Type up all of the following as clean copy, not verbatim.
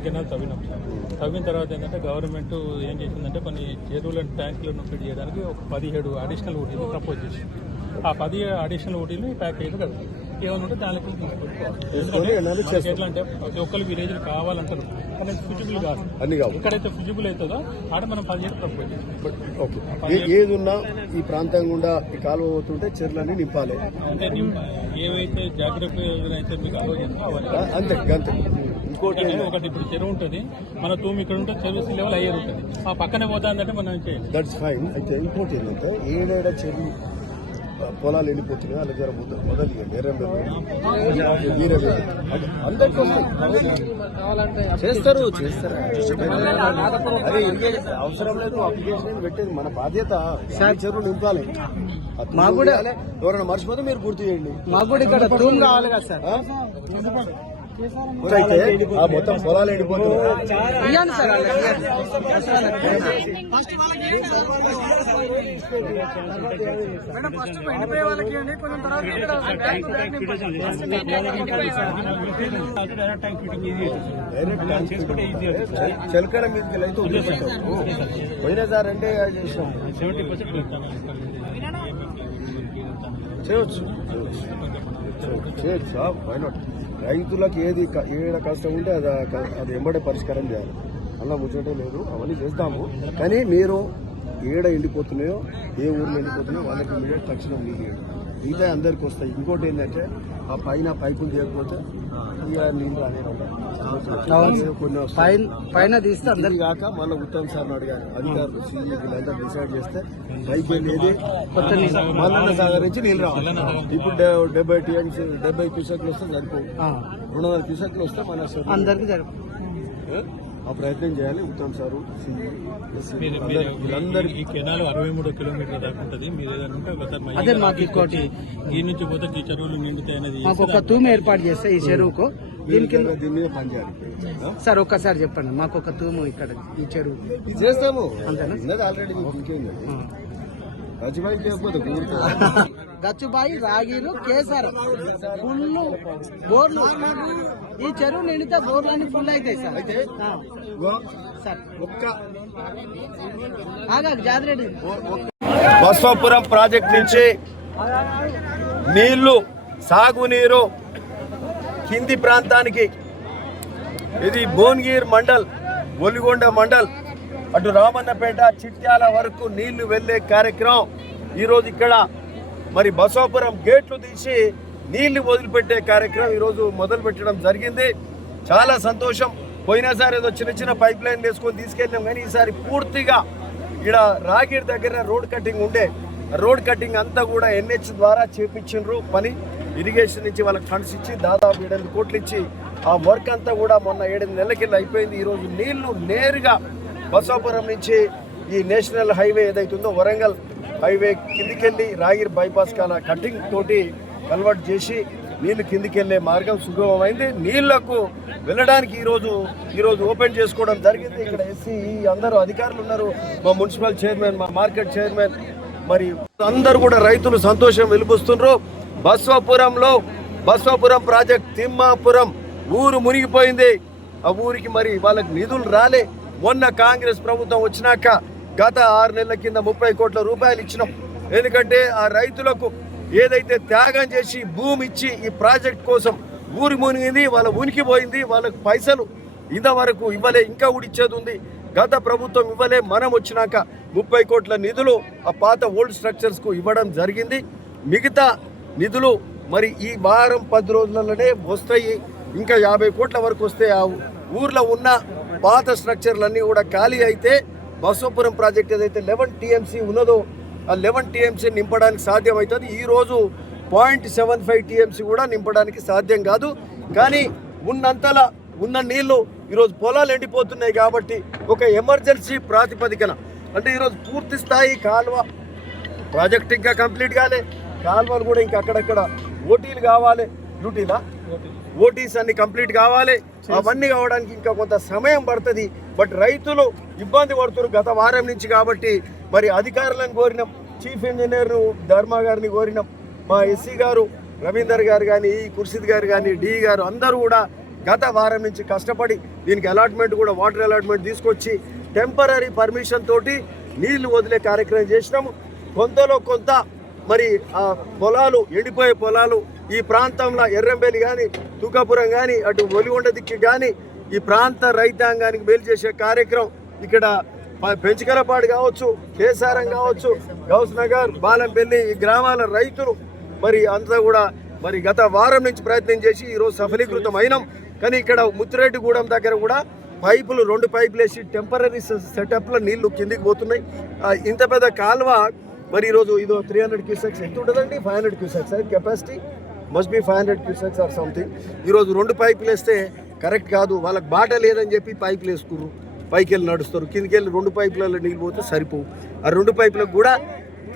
2 canal తవ్వినాం sir. తవ్విన తర్వాత ఏంటంటే government ఏం చేసిందంటే కొన్ని చెరువుల ట్యాంకులను ఫిట్ చేయడానికి ఒక 17 అడిషనల్ ఓటీలు ప్రపోజ్ చేసింది. ఆ 10 అడిషనల్ ఓటీలు ప్యాకేజ్ కదా ఏమైనా ఉంటే దానికి తీసుకొచ్చుకోవాలి. ఎట్లా అంటే ప్రతి ఒక్కరు విలేజ్లు కావాలంటారు కానీ ఫిజిబుల్ కాదు. ఎక్కడైతే ఫిజిబుల్ అవుతుందో ఆడ మనం 17 ప్రపోజ్ చేస్తాం. ఏది ఉన్నా ఈ ప్రాంతం గుండా ఈ కాలువ పోతుంటే చెర్లన్నీ నింపాలి అంటే ఏవైతే జాగ్రత్త అయితే మీకు ఆలోచన అంతే అంతే. ఇంకోటి ఒకటి ఇప్పుడు చెరువు ఉంటుంది, మన తూమి ఇక్కడ ఉంటే చెరువు లెవెల్ అయ్యేది ఉంటుంది, ఆ పక్కనే పోతుందంటే మనం చేయాలి. That's fine. అయితే ఇంకోటి ఏంటంటే ఏడేడ చెరువు పొలాలు వెళ్ళిపోతున్నాయి వాళ్ళ దగ్గర మొదలు అందరికీ చేస్తారు అదే ఇరిగేషన్ అవసరం లేదు, అప్లికేషన్ పెట్టేది మన బాధ్యత. చెరువు నింపాలి. మాకు కూడా ఎవరైనా మర్చిపోతే మీరు గుర్తు చేయండి. మాకు కూడా ఇక్కడ కావాలి కదా సార్. మొత్తం పొలాలు ఎండిపోతున్నాయి. చెలకడ మీదకి అయితే వదిలిపెట్టాము. పోయినా సార్ అంటే చేసినాం. చేయొచ్చు వై నాట్. రైతులకు ఏడ కష్టం ఉంటే అది ఎంబడే పరిష్కారం చేయాలి. అలా ముచ్చటే లేదు, అవన్నీ చేస్తాము. కానీ మీరు ఏడ ఎండిపోతున్నాయో ఏ ఊర్లో ఎండిపోతున్నాయో వాళ్ళకి ఇమీడియట్ తక్షణం నీళ్ళు మిగతా అందరికి వస్తాయి. ఇంకోటి ఏంటంటే ఆ పైన పైపులు చేయకపోతే ఇక నీళ్ళు పైన తీస్తే అందరికి కాక మళ్ళీ ఉత్తమ్ సార్ అడిగారు అధికారులు సీఈ వీళ్ళంతా డిసైడ్ చేస్తే పైకి వెళ్ళేది మల్లన్న సాగర్ నుంచి నీళ్ళు రావాలి. ఇప్పుడు 70 క్యూసెక్లు వస్తే సరిపోవు. 200 క్యూసెక్లు వస్తే మన అందరికి సరిపో ఆ ప్రయత్నం చేయాలి. ఉత్తమ్ సారు ఈ కెనాల్ 63 కిలోమీటర్ల దాకా ఉంటుంది. మీరు ఏదైనా ఉంటే ఈ నుంచి పోతే ఈ చెరువులు నిండితే అనేది ఒక తూము ఏర్పాటు చేస్తే ఈ చెరువుకు దీని మీద పనిచేయాలి సార్. ఒక్కసారి చెప్పండి మాకు ఒక తూము ఇక్కడ ఈ చెరువు చేస్తాము. అంతేనా ఆల్రెడీ ఇంకేంది గచ్చుబాయి రాగిలు కేసర్ ఫుల్ బోర్లు. ఈ చెరువు నిండితే బోర్లన్నీ ఫుల్ అవుతాయి సార్. జాతిరెడ్డి బస్వాపురం ప్రాజెక్ట్ నుంచి నీళ్లు సాగునీరు కింది ప్రాంతానికి, ఇది భువనగిరి మండల్, ఒలిగొండ మండల్, అటు రామన్నపేట చిట్యాల వరకు నీళ్లు వెళ్లే కార్యక్రమం ఈరోజు ఇక్కడ మరి బసవాపురం గేట్లు తీసి నీళ్లు వదిలిపెట్టే కార్యక్రమం ఈరోజు మొదలు పెట్టడం జరిగింది. చాలా సంతోషం. పోయినసారి ఏదో చిన్న పైప్ లైన్ వేసుకొని తీసుకెళ్ళాం, కానీ ఈసారి పూర్తిగా ఇక్కడ రాగిడి దగ్గర రోడ్ కటింగ్ ఉండే రోడ్ కటింగ్ అంతా కూడా NH ద్వారా చేపించిండ్రు పని. ఇరిగేషన్ నుంచి వాళ్ళకి ఫండ్స్ ఇచ్చి దాదాపు 7 కోట్లు ఇచ్చి ఆ వర్క్ అంతా కూడా మొన్న 7 నెలలకెళ్ళి అయిపోయింది. ఈరోజు నీళ్లు నేరుగా బసవాపురం నుంచి ఈ నేషనల్ హైవే ఏదైతుందో వరంగల్ హైవే కిందికెళ్ళి రాగిరి బైపాస్ కాల కటింగ్ తోటి కన్వర్ట్ చేసి నీళ్లు కిందికెళ్లే మార్గం సుగమమైంది. నీళ్లకు వెళ్ళడానికి ఈరోజు ఓపెన్ చేసుకోవడం జరిగింది. ఇక్కడ SC అందరూ అధికారులు ఉన్నారు, మా మున్సిపల్ చైర్మన్, మా మార్కెట్ చైర్మన్, మరి అందరూ కూడా రైతులు సంతోషం వెలిపిస్తున్నారు. బస్వాపురం ప్రాజెక్ట్ తిమ్మాపురం ఊరు మునిగిపోయింది. ఆ ఊరికి మరి వాళ్ళకి నిధులు రాలే. మొన్న కాంగ్రెస్ ప్రభుత్వం వచ్చినాక గత 6 నెలల కింద 30 కోట్ల రూపాయలు ఇచ్చినాం. ఎందుకంటే ఆ రైతులకు ఏదైతే త్యాగం చేసి భూమి ఇచ్చి ఈ ప్రాజెక్ట్ కోసం ఊరి మునిగింది, వాళ్ళ ఉనికి పోయింది, వాళ్ళకు పైసలు ఇంతవరకు ఇవ్వలే, ఇంకా ఊడిచ్చేది ఉంది. గత ప్రభుత్వం ఇవ్వలే. మనం వచ్చినాక 30 కోట్ల నిధులు ఆ పాత ఓల్డ్ స్ట్రక్చర్స్కు ఇవ్వడం జరిగింది. మిగతా నిధులు మరి ఈ వారం 10 రోజులలోనే వస్తాయి. ఇంకా 50 కోట్ల వరకు వస్తే ఆ ఊర్లో ఉన్న పాత స్ట్రక్చర్లన్నీ కూడా ఖాళీ అయితే బసవాపురం ప్రాజెక్ట్ ఏదైతే 11 TMC ఉన్నదో ఆ 11 TMC నింపడానికి సాధ్యమవుతుంది. ఈరోజు 0.75 TMC కూడా నింపడానికి సాధ్యం కాదు. కానీ ఉన్నంతలా ఉన్న నీళ్లు ఈరోజు పొలాలు ఎండిపోతున్నాయి కాబట్టి ఒక ఎమర్జెన్సీ ప్రాతిపదికన అంటే ఈరోజు పూర్తి స్థాయి కాలువ ప్రాజెక్ట్ ఇంకా కంప్లీట్ కాలే. కాలువలు కూడా ఇంకా అక్కడక్కడ ఓటీలు కావాలి, ఓటీస్ అన్ని కంప్లీట్ కావాలి. అవన్నీ కావడానికి ఇంకా కొంత సమయం పడుతుంది. బట్ రైతులు ఇబ్బంది పడుతున్నారు గత వారం నుంచి. కాబట్టి మరి అధికారులను కోరినాం, చీఫ్ ఇంజనీర్ ధర్మ గారిని కోరినాం, మా SC గారు రవీందర్ గారు కానీ, ఖుర్షిద్ గారు కానీ, D గారు అందరూ కూడా గత వారం నుంచి కష్టపడి దీనికి అలాట్మెంట్ కూడా వాటర్ అలాట్మెంట్ తీసుకొచ్చి టెంపరీ పర్మిషన్ తోటి నీళ్లు వదిలే కార్యక్రమం చేసినాము. కొంతలో కొంత మరి ఆ పొలాలు, ఎండిపోయే పొలాలు ఈ ప్రాంతంలో ఎర్రంబెల్లి కానీ, తుకాపురం కానీ, అటు ఒలిగొండ దిక్కు కానీ ఈ ప్రాంత రైతాంగానికి మేలు చేసే కార్యక్రమం ఇక్కడ పెంచికలపాడు కావచ్చు, కేసారం కావచ్చు, గౌస్ నగర్, బాలంపల్లి ఈ గ్రామాల రైతులు మరి అంతా కూడా మరి గత వారం నుంచి ప్రయత్నం చేసి ఈరోజు సఫలీకృతం అయినాం. కానీ ఇక్కడ ముత్తిరెడ్డిగూడెం దగ్గర కూడా పైపులు 2 పైపులు వేసి టెంపరీ సెటప్లో నీళ్లు కిందికి పోతున్నాయి. ఇంత పెద్ద కాలువ మరి ఈరోజు ఇదో 300 క్యూసెక్స్ ఎంత ఉంటుందండి? 500 cusecs capacity must be 500 cusecs or something. ఈరోజు 2 పైపులు వేస్తే కరెక్ట్ కాదు, వాళ్ళకి బాట లేదని చెప్పి పైపులు వేసుకుర్రు, పైకి వెళ్ళి నడుస్తారు, కిందికి వెళ్ళి 2 పైపులలో నీళ్ళు పోతే సరిపోవు. ఆ 2 పైపులకు కూడా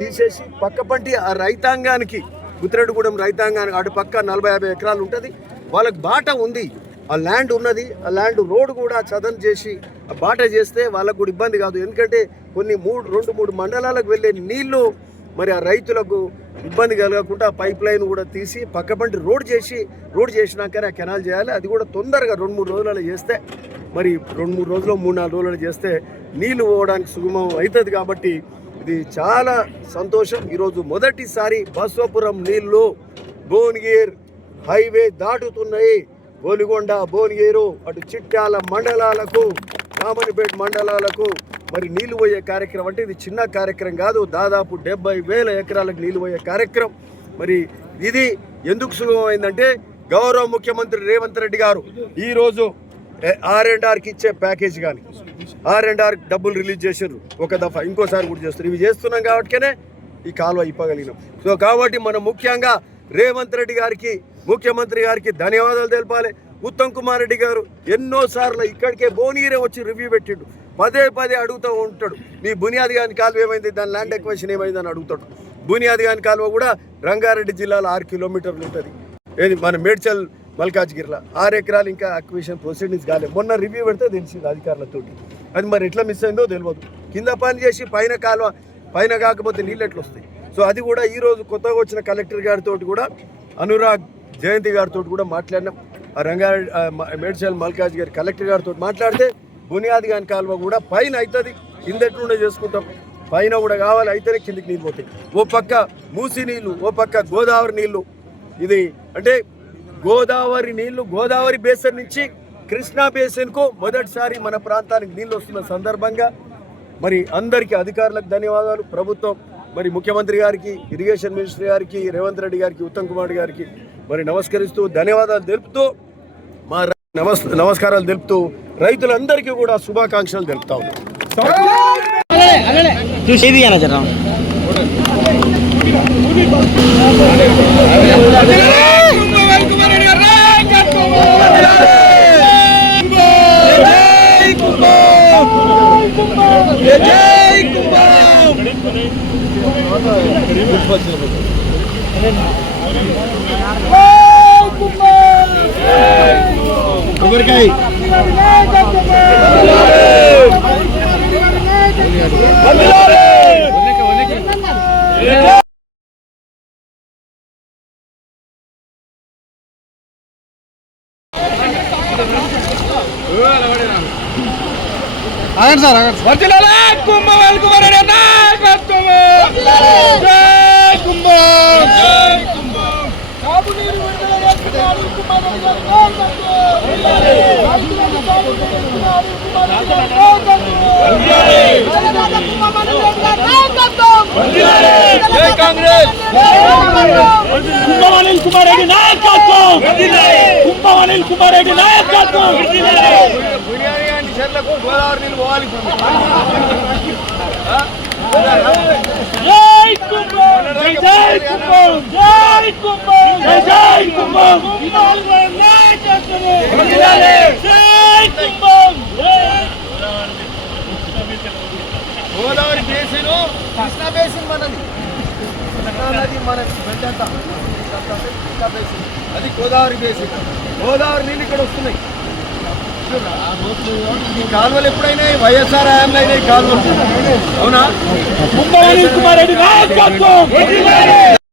తీసేసి పక్కపంటి ఆ రైతాంగానికి, ముత్తిరెడ్డిగూడెం రైతాంగానికి అటు పక్క 40-50 ఎకరాలు ఉంటుంది, వాళ్ళకి బాట ఉంది, ఆ ల్యాండ్ ఉన్నది, ఆ ల్యాండ్ రోడ్ కూడా చదన్ చేసి ఆ బాట చేస్తే వాళ్ళకు కూడా ఇబ్బంది కాదు. ఎందుకంటే కొన్ని 2-3 మండలాలకు వెళ్ళే నీళ్లు మరి ఆ రైతులకు ఇబ్బంది కలగకుండా పైప్ లైన్ కూడా తీసి పక్కపంటి రోడ్ చేసినాకనే ఆ కెనాల్ చేయాలి. అది కూడా తొందరగా 2-3 రోజులలో చేస్తే, మరి 2-3 రోజులు 3-4 రోజులు చేస్తే నీళ్లు పోవడానికి సుగమం అవుతుంది. కాబట్టి ఇది చాలా సంతోషం. ఈరోజు మొదటిసారి బస్వాపురం నీళ్లు భువనగిరి హైవే దాటుతున్నాయి. ఒలిగొండ, భువనగిరి, అటు చిట్యాల మండలాలకు, రామన్నపేట మండలాలకు మరి నీళ్లు పోయే కార్యక్రమం అంటే ఇది చిన్న కార్యక్రమం కాదు. దాదాపు 70,000 ఎకరాలకు నీళ్లు పోయే కార్యక్రమం. మరి ఇది ఎందుకు సులభమైందంటే గౌరవ ముఖ్యమంత్రి రేవంత్ రెడ్డి గారు ఈరోజు R&Rకి ఇచ్చే ప్యాకేజ్ కానీ R&R డబ్బులు రిలీజ్ చేసారు ఒక దఫా, ఇంకోసారి కూడా చేస్తారు. ఇవి చేస్తున్నాం కాబట్టినే ఈ కాలువ ఇప్పగలిగినాం. సో కాబట్టి మనం ముఖ్యంగా రేవంత్ రెడ్డి గారికి, ముఖ్యమంత్రి గారికి ధన్యవాదాలు తెలపాలి. ఉత్తమ్ కుమార్ రెడ్డి గారు ఎన్నోసార్లు ఇక్కడికే భువనగిరి వచ్చి రివ్యూ పెట్టిండు, పదే అడుగుతూ ఉంటాడు, మీ బునియాది గాని కాలువ ఏమైంది, దాని ల్యాండ్ ఎక్వేషన్ ఏమైంది అని అడుగుతాడు. బునియాది గాని కాలువ కూడా రంగారెడ్డి జిల్లాలో 6 కిలోమీటర్లు ఉంటుంది. ఏది మన మేడ్చల్ మల్కాజ్గిరిలో 6 ఎకరాలు ఇంకా అక్విజిషన్ ప్రొసీడింగ్స్ కాలేదు. మొన్న రివ్యూ పెడితే తెలిసింది అధికారులతోటి. అది మరి ఎట్లా మిస్ అయిందో తెలియదు. కింద పని చేసి పైన కాలువ పైన కాకపోతే నీళ్ళు ఎట్లా వస్తాయి? సో అది కూడా ఈరోజు కొత్తగా వచ్చిన కలెక్టర్ గారితో కూడా, అనురాగ్ జయంతి గారితో కూడా మాట్లాడినాం. ఆ రంగారెడ్డి మేడ్చల్ మల్కాజ్గిరి కలెక్టర్ గారితో మాట్లాడితే బునియాది గాని కాలువ కూడా పైన అవుతుంది, కింద ఎట్లుండే చేసుకుంటాం, పైన కూడా కావాలి, అయితేనే కిందికి నీళ్ళు పోతాయి. ఓ పక్క మూసి నీళ్ళు, ఓ పక్క గోదావరి నీళ్ళు. ఇది అంటే గోదావరి నీళ్లు గోదావరి బేసిన్ నుంచి కృష్ణా బేసిన్కు మొదటిసారి మన ప్రాంతానికి నీళ్ళు వస్తున్న సందర్భంగా మరి అందరికీ అధికారులకు ధన్యవాదాలు. ప్రభుత్వం మరి ముఖ్యమంత్రి గారికి, ఇరిగేషన్ మినిస్టర్ గారికి, రేవంత్ రెడ్డి గారికి, ఉత్తమ్ కుమార్ గారికి మరి నమస్కరిస్తూ ధన్యవాదాలు తెలుపుతూ, మా నమస్కారాలు తెలుపుతూ రైతులందరికీ కూడా శుభాకాంక్షలు తెలుపుతా ఉన్నాం. కుంభమనిల్ కుమార్ రెడ్డి నాయకత్వం, కుంభమనిల్ కుమార్ రెడ్డి నాయకత్వం. గోదావరి నీళ్ళు పోవాలి. జై కుంభం, జై కుంభం, జై కుంభం, జై కుంభం. జై కుంభం. గోదావరి బేసిన్, కృష్ణా బేసిన్ మనది, నది మనకి పెద్దంతా బేసిన్, అది గోదావరి బేసిన్. గోదావరి నీళ్ళు ఇక్కడ వస్తున్నాయి. ఈ కాలువలు ఎప్పుడైనా వైఎస్ఆర్ హయాంలో అయినాయి కాలువలు, అవునా? కుంభమనిల్ కుమార్ రెడ్డి నాయకత్వం.